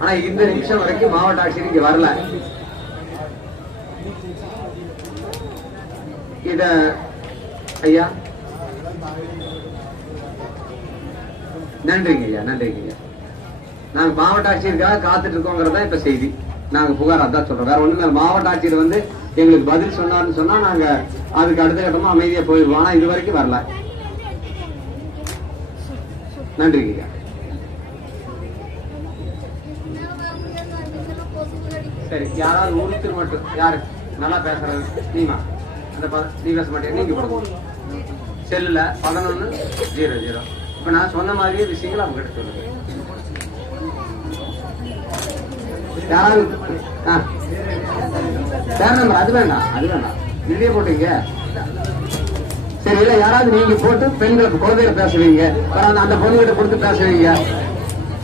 ஆனா இந்த நிமிஷம் வரைக்கும் மாவட்ட ஆட்சியர் இங்க வரல. இத ஐயா நன்றிங்க ஐயா, நன்றிங்க ஐயா. நாங்க மாவட்ட ஆட்சியருக்காக காத்துட்டு இருக்கோங்கிறதா இப்ப செய்தி. நாங்க புகார் அதான் சொல்றோம், வேற ஒண்ணுமே. மாவட்ட ஆட்சியர் வந்து எங்களுக்கு பதில் சொன்னார்னு சொன்னா நாங்க அதுக்கு அடுத்த கட்டமா அமைதியா போயிருவோம். ஆனா இது வரைக்கும் வரல. நன்றிங்க ஐயா. சரி, யாராவது ஒருத்தர் மட்டும், யாரு நல்லா பேசுறது? நீமா அந்த நீ பேச மாட்டேன். நீங்க செல்லுல 1100. இப்ப நான் சொன்ன மாதிரியே விஷயங்கள் அவங்க கிட்ட சொல்லுங்க. யாராவது பேர் நம்பர் அது வேண்டாம், அது வேண்டாம், இதுலயே போட்டீங்க. சரி, இல்ல யாராவது நீங்க போட்டு பெண்களுக்கு குழந்தைகளை பேசுவீங்க, அந்த பொண்ணுகிட்ட கொடுத்து பேசுவீங்க.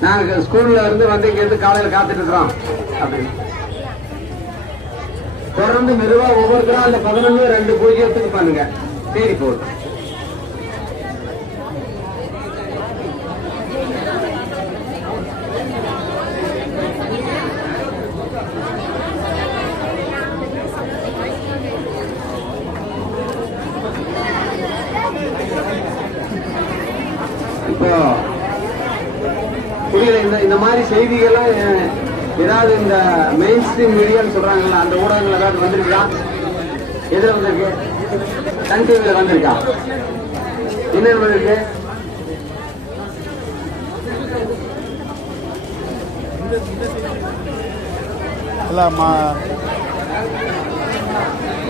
நாங்க ஸ்கூல்ல இருந்து வந்து இங்க இருந்து காலையில காத்துட்டு இருக்கிறோம் அப்படின்னு தொடர்ந்து மெதுவா ஒவ்வொருத்தரும் அந்த 11-2-0 பண்ணுங்க. சரி, போட்டு இப்போ புரியல. இந்த மாதிரி செய்திகள்லாம் ஏதாவது இந்த மெயின் ஸ்ட்ரீம் மீடியான்னு சொல்றாங்கல்ல, அந்த ஊடகங்கள் ஏதாவது வந்திருக்கா? எதுல வந்திருக்கு? சன் டிவில வந்திருக்கா? என்ன வந்திருக்கு?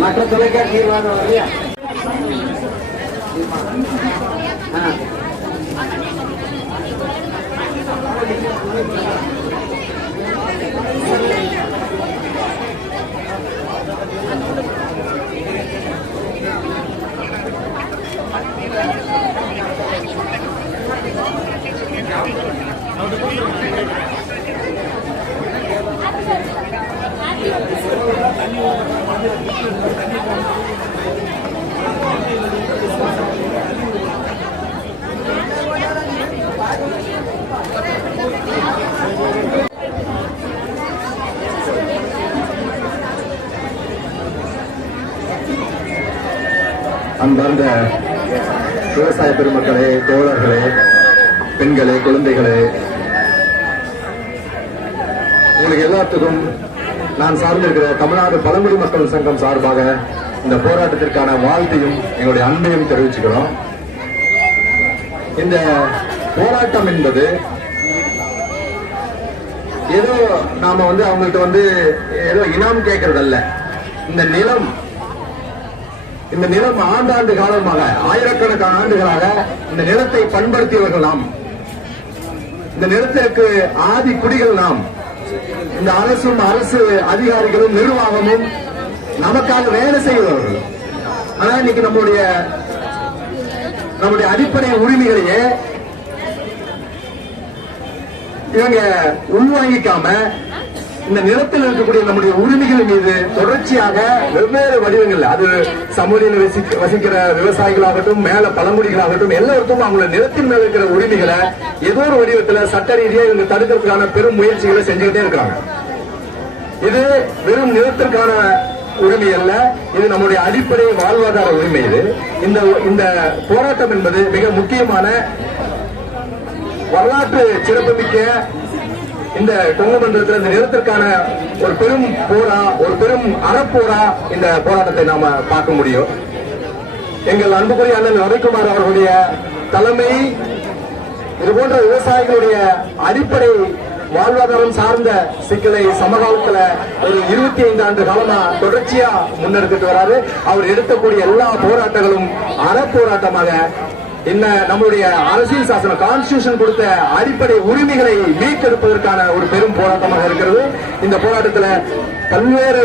மற்ற தொலைக்காட்சி வரலையா? அன்பார்ந்த விவசாய பெருமக்களே, தோழர்களே, பெண்களே, குழந்தைகளே, உங்களுக்கு எல்லாத்துக்கும் நான் சார்ந்திருக்கிற தமிழ்நாடு பழங்குடி மக்கள் சங்கம் சார்பாக இந்த போராட்டத்திற்கான வாழ்த்தையும் எங்களுடைய அன்பையும் தெரிவிச்சுக்கிறோம். இந்த போராட்டம் என்பது ஏதோ நாம வந்து அவங்கள்ட்ட ஏதோ இனாம் கேட்கறது அல்ல. இந்த நிலம் ஆண்டாண்டு காலமாக, ஆயிரக்கணக்கான ஆண்டுகளாக இந்த நிலத்தை பண்படுத்தியவர்கள் நாம். இந்த நிலத்திற்கு ஆதி குடிகள் நாம். இந்த அரசு அதிகாரிகளும் நிர்வாகமும் நமக்காக வேலை செய்வர்கள். ஆனா இன்னைக்கு நம்முடைய அடிப்படை உரிமைகளையே இவங்க உள்வாங்கிக்காம இந்த நிலத்தில் இருக்கக்கூடிய நம்முடைய உரிமைகள் மீது தொடர்ச்சியாக வெவ்வேறு வடிவங்கள், அது சமூகத்தில் வசிக்கிற விவசாயிகளாகட்டும், மேல பழங்குடிகளாகட்டும், எல்லாருக்கும் அவங்களோட நிலத்தின் மேல இருக்கிற உரிமைகளை ஏதோ ஒரு வடிவத்தில் சட்ட ரீதியாக இவங்க தடுக்கிறதுக்கான பெரும் முயற்சிகளை செஞ்சுக்கிட்டே இருக்கிறாங்க. இது வெறும் நிலத்திற்கான உரிமை அல்ல, இது நம்முடைய அடிப்படை வாழ்வாதார உரிமை. இது இந்த போராட்டம் என்பது மிக முக்கியமான வரலாற்று சிறப்புமிக்க இந்த கொங்கு மண்டலத்தில் இந்த நிலத்திற்கான ஒரு பெரும் போரா, ஒரு பெரும் அறப்போரா இந்த போராட்டத்தை நாம பார்க்க முடியும். எங்கள் அன்புக்குரிய அண்ணன் ரவிக்குமார் அவர்களுடைய தலைமை இதுபோன்ற விவசாயிகளுடைய அடிப்படை வாழ்வாதாரம் சார்ந்த சிக்கலை சமகாலத்துல ஒரு 25 ஆண்டு காலமா தொடர்ச்சியா முன்னெடுத்துட்டு வராரு. அவர் எடுக்கக்கூடிய எல்லா போராட்டங்களும் அறப்போராட்டமாக நம்மளுடைய அரசியல் சாசனம் கான்ஸ்டிடியூஷன் கொடுத்த அடிப்படை உரிமைகளை மீட்டெடுப்பதற்கான ஒரு பெரும் போராட்டமாக இருக்கிறது. இந்த போராட்டத்தில் பல்வேறு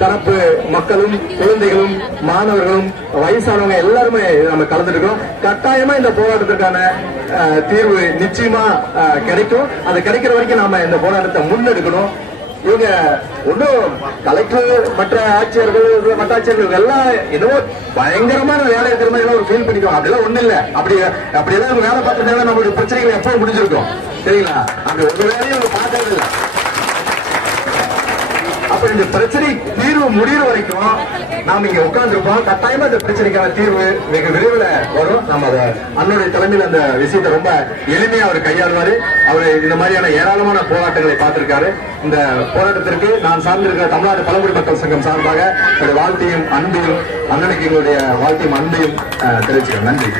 தரப்பு மக்களும், குழந்தைகளும், மாணவர்களும், வயசானவங்க எல்லாருமே நம்ம கலந்துருக்கோம். கட்டாயமா இந்த போராட்டத்திற்கான தீர்வு நிச்சயமா கிடைக்கும். அது கிடைக்கிற வரைக்கும் நாம இந்த போராட்டத்தை முன்னெடுக்கணும். இவங்க ஒன்னும் கலெக்டர், மற்ற ஆட்சியர்கள், வட்டாட்சியர்கள் எல்லாம் ஏதோ பயங்கரமான வேலை இருக்கிற மாதிரி ஒரு ஃபீல் பண்ணிக்குவோம். அப்படிலாம் ஒண்ணு இல்ல. அப்படியெல்லாம் வேலை பார்த்துட்டாங்க நம்மளுடைய பிரச்சனைகள் எப்போ முடிஞ்சிருக்கும் சரிங்களா? அப்படி ஒரு வேலையும் பார்த்தது இல்லை. அப்ப இந்த பிரச்சனை தீர்வு முடிகிற வரைக்கும் நாம இங்க உட்கார்ந்துருப்போம். கட்டாயமா இந்த பிரச்சனைக்கான தீர்வு மிக விரைவில் வரும். நம்ம அதை அண்ணனுடைய தலைமையில் அந்த விஷயத்தை ரொம்ப எளிமையா அவர் கையாளுவாரு. அவர் இந்த மாதிரியான ஏராளமான போராட்டங்களை பார்த்திருக்காரு. இந்த போராட்டத்திற்கு நான் சார்ந்திருக்கிற தமிழ்நாடு பழங்குடி மக்கள் சங்கம் சார்பாக என்னுடைய வாழ்த்தையும் அன்பையும், அண்ணனுக்கு எங்களுடைய வாழ்த்தையும் அன்பையும் தெரிவிச்சுக்கிறேன். நன்றி.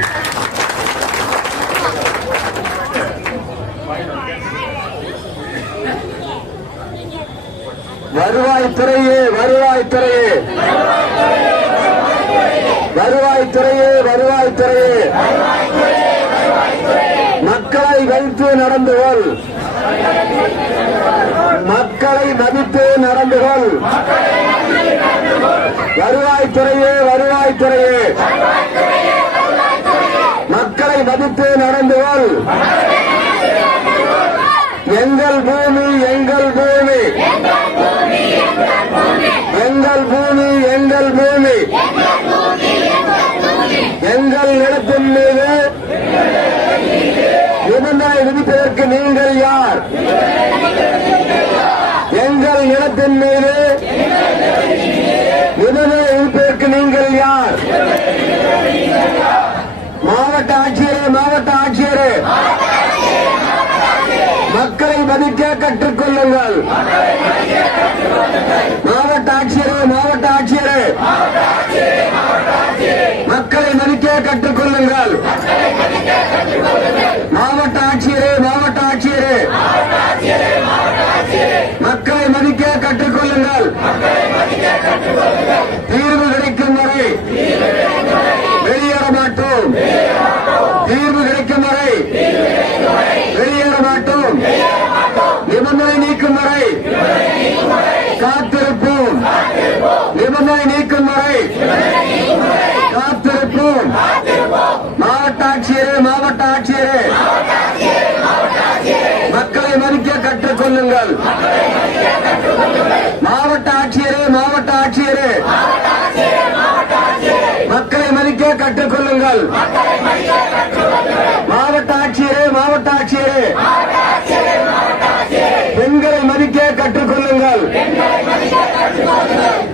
வருவாய்த்துறையே, வருவாய்த்துறையே, வருவாய்த்துறையே, வருவாய்த்துறையே, மக்களை வைத்து நடந்து கொள், மக்களை மதித்து நடந்து கொள். வருவாய்த்துறையே, வருவாய்த்துறையே, மக்களை மதித்து நடந்து கொள். எங்கள் பூமி, எங்கள் பூமி, எங்கள் பூமி, எங்கள் பூமி, எங்கள் நிலத்தின் மீது நிபந்தனை விதிப்பதற்கு நீங்கள் யார்? எங்கள் நிலத்தின் மீது நிபந்தனை விதிப்பதற்கு நீங்கள் யார்? மாவட்ட ஆட்சியரே, மாவட்ட ஆட்சியரே, மக்களை மதிக்க கற்றுக்கொள்ளுங்கள். மாவட்ட ஆட்சியரே, மாவட்ட ஆட்சியரே, மக்களை மதிக்க கற்றுக்கொள்ளுங்கள். மாவட்ட ஆட்சியரே, மாவட்ட ஆட்சியரே, மக்களை மதிக்க கற்றுக்கொள்ளுங்கள். தீர்வு கிடைக்கும் வரை வெளியேற மாட்டோம். தீர்வு கிடைக்கும் வரை வெளியேற மாட்டோம். நிபந்தனை நீக்கும் வரை காத்திருப்போம். நிபந்தனை நீக்கும் வரை காத்திருப்போம். மாவட்ட ஆட்சியரே, மாவட்ட ஆட்சியரே, மக்களை மதிக்க கற்றுக்கொள்ளுங்கள். மாவட்ட ஆட்சியரே, மாவட்ட ஆட்சியரே, மக்களை மதிக்க கற்றுக்கொள்ளுங்கள். மாவட்ட ஆட்சியரே, மாவட்ட ஆட்சியரே, பெண்களை மதிக்க கற்றுக்கொள்ளுங்கள்.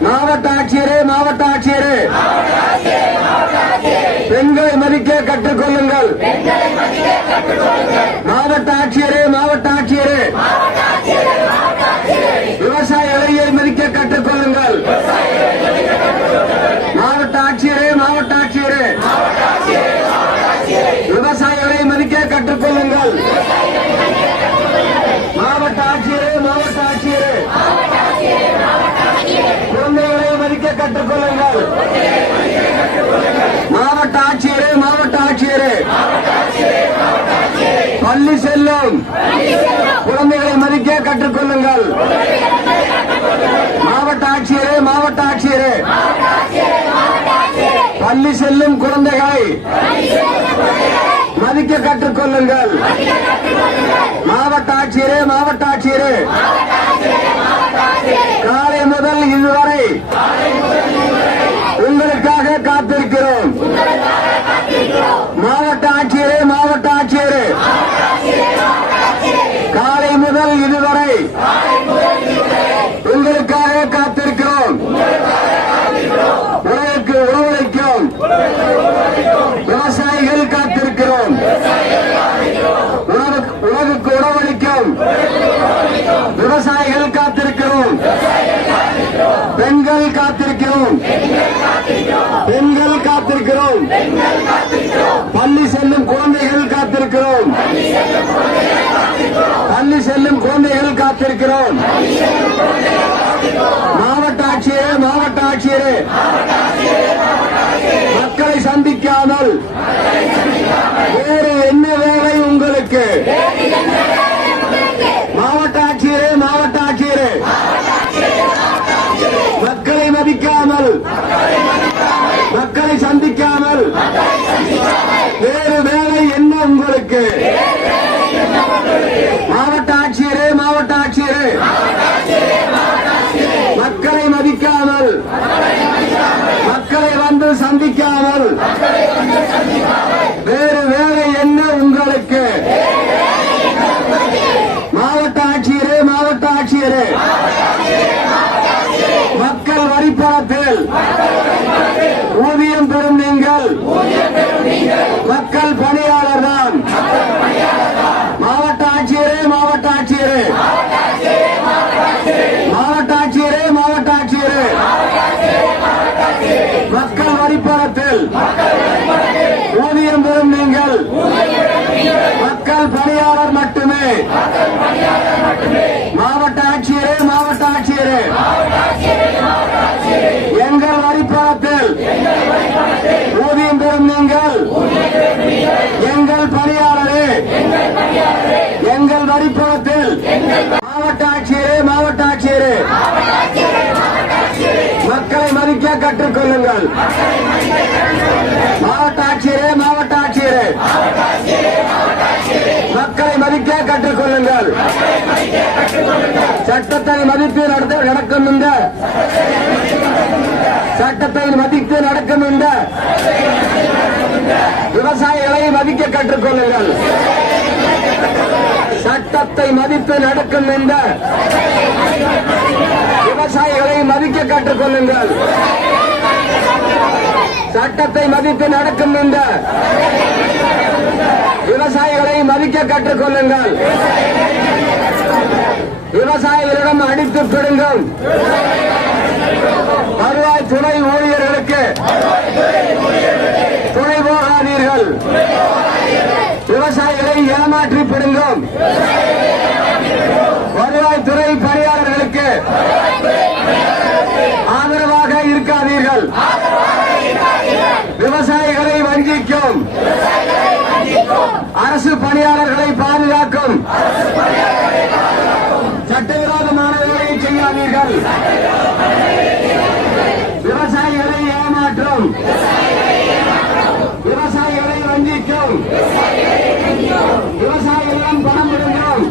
மாவட்ட ஆட்சியரே, மாவட்ட ஆட்சியரே, பெண்களை மதிக்க கற்றுக்கொள்ளுங்கள். மாவட்ட ஆட்சியரே, மாவட்ட ஆட்சியரே, விவசாய விலையை மதிக்க கற்றுக்கொள்ளுங்கள். மாவட்ட ஆட்சியரே, மாவட்ட ஆட்சியரே, விவசாய விலையை மதிக்க கற்றுக்கொள்ளுங்கள். மாவட்ட ஆட்சியரே, மாவட்ட ஆட்சியரே, குழந்தைகளை மதிக்க கற்றுக்கொள்ளுங்கள். மாவட்ட ஆட்சியரே, மாவட்ட ஆட்சியரே, பள்ளி செல்லும் குழந்தைகளை மதிக்க கற்றுக்கொள்ளுங்கள். மாவட்ட ஆட்சியரே, மாவட்ட ஆட்சியரே, பள்ளி செல்லும் குழந்தைகளை மதிக்க கற்றுக்கொள்ளுங்கள். மாவட்ட ஆட்சியரே, மாவட்ட ஆட்சியரே, காலை முதல் இதுவரை உங்களுக்காக காத்திருக்கிறோம். மாவட்ட ஆட்சியரே, மாவட்ட ஆட்சியரே, காலை முதல் இதுவரை உங்களுக்காக காத்திருக்கிறோம். உலகுக்கு உணவளிக்கும் விவசாயிகள் காத்திருக்கிறோம். உலகுக்கு உணவளிக்கும் விவசாயிகள் காத்திருக்கிறோம். பெண்கள் காத்திருக்கிறோம். பெண்கள் காத்திருக்கிறோம். பள்ளி செல்லும் குழந்தைகள் காத்திருக்கிறோம். பள்ளி செல்லும் குழந்தைகள் காத்திருக்கிறோம். மாவட்ட ஆட்சியரே, மாவட்ட ஆட்சியரே, மக்களை சந்திக்காமல் வேறு என்ன வேலை உங்களுக்கு? மாவட்ட ஆட்சியரே, மாவட்ட ஆட்சியரே, மக்களை மதிக்காமல், மக்களை சந்திக்காமல் வேறு வேலை என்ன உங்களுக்கு? மாவட்ட ஆட்சியரே, மாவட்ட ஆட்சியரே, மக்களை மதிக்காமல், மக்களை வந்து சந்திக்காமல் வேறு வேலை என்ன உங்களுக்கு? மாவட்ட ஆட்சியரே, மாவட்ட ஆட்சியரே, மக்கள் வரிப்பணத்தில் ஊதியம் பெறும் நீங்கள் மக்கள் பணியாளர் தான். மாவட்ட ஆட்சியரே, மாவட்ட ஆட்சியரே, மாவட்ட ஆட்சியரே, மாவட்ட ஆட்சியரே, மக்கள் வரிப்பணத்தில் ஊதியம் பெறும் நீங்கள் மக்கள் பணியாளர் மட்டுமே. மாவட்ட ஆட்சியரே, மாவட்ட ஆட்சியரே, எங்கள் வரிப்பணத்தில் ஊதியம் பெறும் நீங்கள் எங்கள் பணியாளரே. எங்கள் வரிப்பணத்தில் மாவட்ட ஆட்சியரே, மாவட்ட ஆட்சியரே, மக்களை மதிக்க கற்றுக்கொள்ளுங்கள். மாவட்ட ஆட்சியரே, மாவட்ட ஆட்சியரே, மக்களை மதிக்க கற்றுக்கொள்ளுங்கள். சட்டத்தை மதித்து நடக்கும் இந்த சட்டத்தை மதித்து நடக்கும் இந்த விவசாயிகளை மதிக்க கற்றுக்கொள்ளுங்கள். சட்டத்தை மதித்து நடக்கும் இந்த விவசாயிகளை மதிக்க கற்றுக்கொள்ளுங்கள். சட்டத்தை மதித்து நடக்கும் இந்த விவசாயிகளை மதிக்க கற்றுக்கொள்ளுங்கள். விவசாயிகளிடம் அடித்து பிடுங்கும் வருவாய் துணை ஊழியர்களுக்கு துணை போகாதீர்கள். விவசாயிகளை ஏமாற்றி பிடுங்கும் வருவாய்த்துறை பணியாளர்களுக்கு ஆதரவாக இருக்காதீர்கள். விவசாயிகளை வஞ்சிக்கும் அரசு பணியாளர்களை பாதுகாக்கும் சட்டவிரோதமான வேலையை செய்யாதீர்கள். விவசாயிகளை ஏமாற்றும் விவசாயிகளை வஞ்சிக்கும் விவசாயிகளிடம் பணம் விடுங்கும்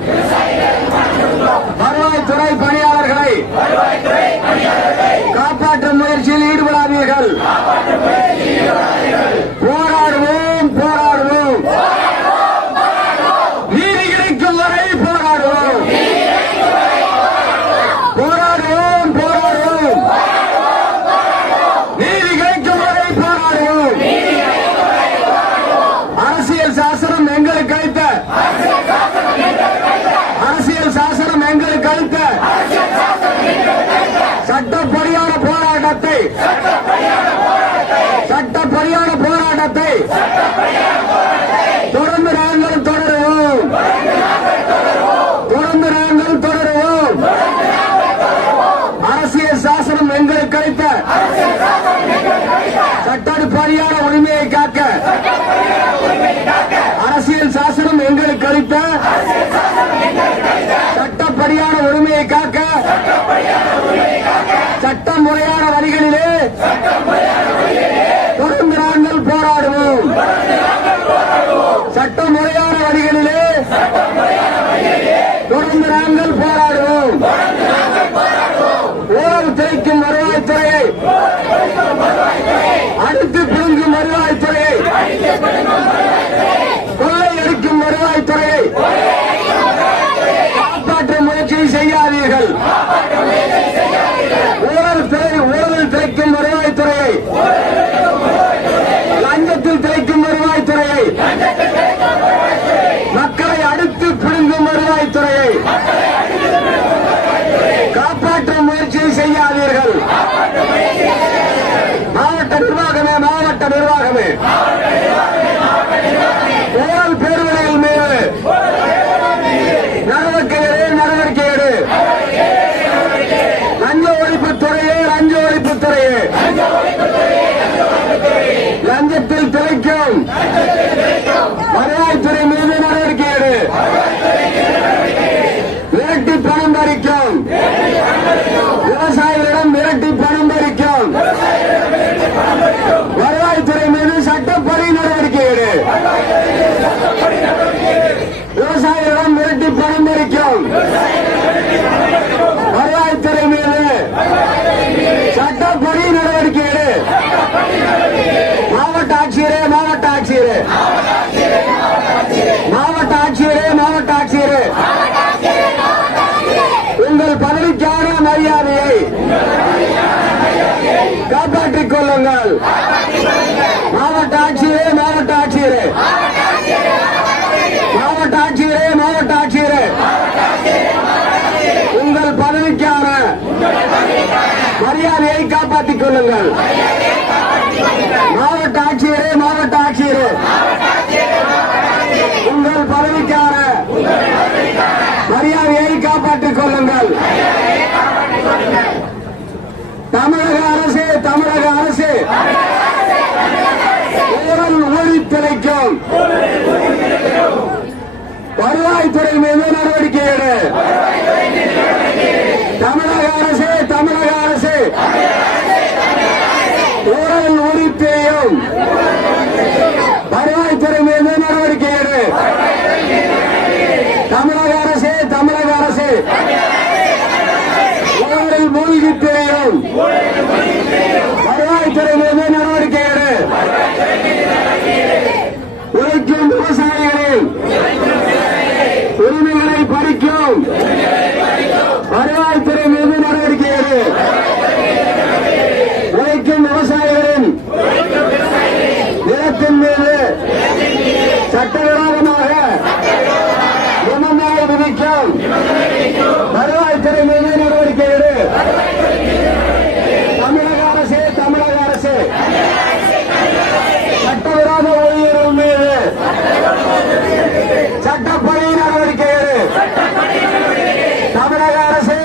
வருவாய்த்துறை பணியாளர்களை காப்பாற்றும் முயற்சியில் ஈடுபடாதீர்கள். போராடுவோம், போராடுவோம், நீதி கிடைக்கும் வரை போராடுவோம். போராடுவோம், போராடுவோம், நீதி கிடைக்கும் வரை போராடுவோம். அரசியல் சாசனம் எங்களுக்கு அளித்த அரசியல் சாசனம் எங்களுக்கு அளித்த சட்டப்படியான போராட்டத்தை சட்டப்படியான போராட்டத்தை தொடர்ந்து நாங்கள் தொடருவோம். தொடர்ந்து நாங்கள் தொடருவோம். அரசியல் சாசனம் எங்களுக்கு அளித்த சட்டப்படியான உரிமையை காக்க அரசியல் சாசனம் எங்களுக்கு அளித்த சட்டப்படியான உரிமையை காக்க சட்ட முறையான வழிகளிலே தொடர்ந்து நாங்கள் போராடுவோம். சட்ட முறையான வழிகளிலே தொடர்ந்து நாங்கள் போராடுவோம். ஊழல் திரைக்கும் வருவாய்த்துறையை அடுத்து பிடுங்கும் வருவாய்த்துறையை கொள்ளையடிக்கும் வருவாய்த்துறையை காப்பாற்ற முயற்சி செய்யாதீர்கள். ஊழல் திரைக்கும் வருவாய்த்துறையை லஞ்சத்தில் திரைக்கும் வருவாய்த்துறையை மக்களை அடுத்து பிடுங்கும் வருவாய்த்துறையை காப்பாற்ற முயற்சி செய்யாதீர்கள். மாவட்ட நிர்வாகமே ஊழல் பேருவர்கள் மீது நடவடிக்கை எடு. லஞ்ச ஒழிப்புத்துறையே லஞ்சத்தில் திளைக்கும் வருவாய்த்துறை மீது நடவடிக்கை எடு. மிரட்டி பணம் பறிக்கும் விவசாயிகளிடம் மிரட்டி பணம் பறிக்கும் வருவாய்த்துறை மீது சட்டப்படி நடவடிக்கை எடு. விவசாயிகளிடம் மிரட்டி பணம் பறிக்கும் வருவாய்த்துறை மீது சட்டப்படி நடவடிக்கை எடு. மாவட்ட ஆட்சியரே உங்கள் பதவிக்கான மரியாதையை காப்பாற்றிக் கொள்ளுங்கள். மாவட்ட ஆட்சியரே உங்கள் பதவிக்கான மரியாதையை காப்பாற்றிக் கொள்ளுங்கள். மாவட்ட ஆட்சியரே உங்கள் பதவிக்கான மரியாதையை காப்பாற்றிக் கொள்ளுங்கள். தமிழக அரசு ஊழல் ஒழித்திழைக்கும் வருவாய்த்துறை மீது நடவடிக்கை எடு. தமிழக அரசு ஊழல் ஒழிப்பையும் வருவாய்த்துறை மீது நடவடிக்கை எடு. தமிழக அரசு ஊழல் மூழ்கி தெரியும் வருவாய்த்துறை மீது நடவடிக்கை எடு. உழைக்கும் விவசாயிகளின் உரிமைகளை பறிக்கும் வருவாய்த்துறை மீது நடவடிக்கை எடு. உழைக்கும் விவசாயிகளின் நிலத்தின் மீது சட்டவிரோதமாக நிபந்தனை விதிக்கும் வருவாய்த்துறை மீது நடவடிக்கை எடு. தமிழக அரசு சட்டவிரோத ஊழியர்கள் மீது சட்டப்படி நடவடிக்கை எடு. தமிழக அரசு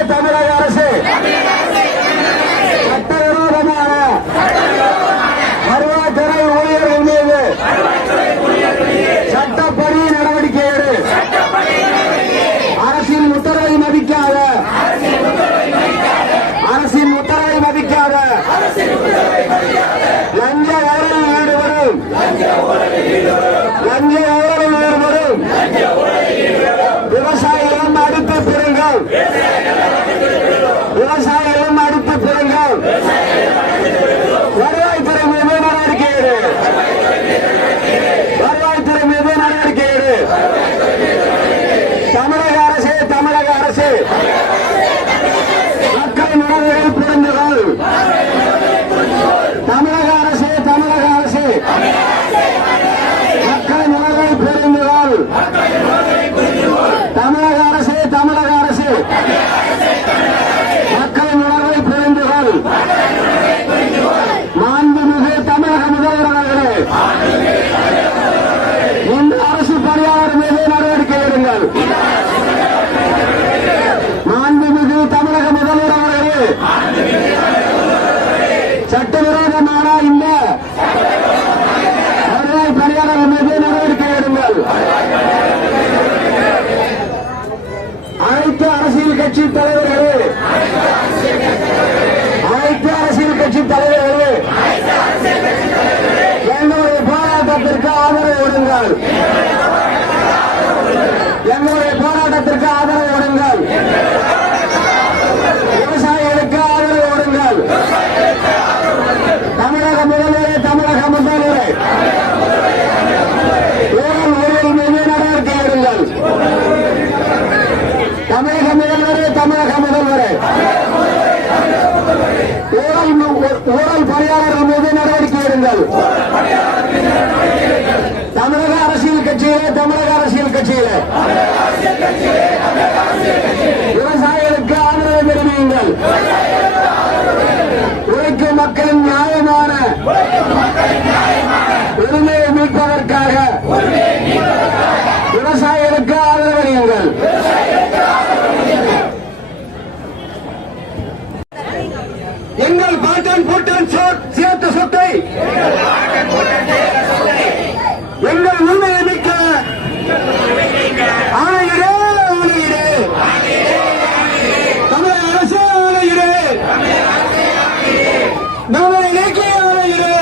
சட்டவிரோதமான வருவாய்த்துறை ஊழியர்கள் மீது சட்டப்படி நடவடிக்கை எடு. அரசின் உத்தரவை மதிக்காத லஞ்ச ஊழலில் ஈடுபடும் விவசாயிகளும் அடுத்து பெறுங்கள். வருவாய்த்துறை மீது நடவடிக்கை எடு. தமிழக அரசு மக்கள் உணர்வுகள் புரிந்துகள். தமிழக அரசு மக்கள் உணர்வை புரிந்துகள். தமிழக அரசு மக்கள் உணர்வை புரிந்துகள். மாண்புமிகு தமிழக முதல்வர் அவர்களே, இந்த அரசு பணியாளர் மீது நடவடிக்கை எடுங்கள். மாண்புமிகு தமிழக முதல்வர் அவர்களே, சட்டவிரோதமான இந்த வருவாய் பணியாளர் மீது நடவடிக்கை எடுங்கள். அனைத்து அரசியல் கட்சி தலைவர்களே, எங்களுடைய போராட்டத்திற்கு ஆதரவு கொடுங்கள். கட்சியிலே தமிழக அரசியல் கட்சியிலே விவசாயிகளுக்கு ஆதரவு தெரிவியுங்கள். உழைக்கும் மக்களின் நியாயமான உரிமையை மீட்பதற்காக விவசாயிகளுக்கு ஆதரவளியுங்கள். எங்கள் பாட்டன் பூட்டன் சேர்த்த சொத்தை எங்கள் உரிமையை மீட்க ஆணையிடே ஆணையிடே தமிழக அரசு ஆணையிடே நம்மை நீக்கி ஆணையிடே.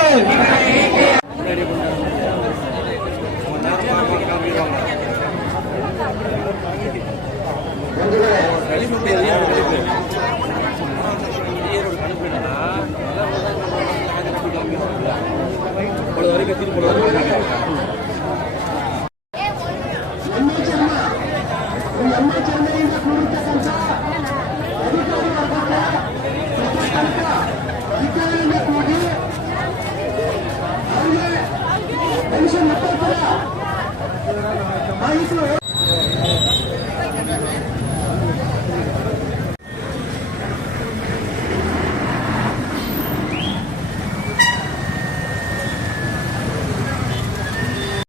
ಪೆನ್ಷನ್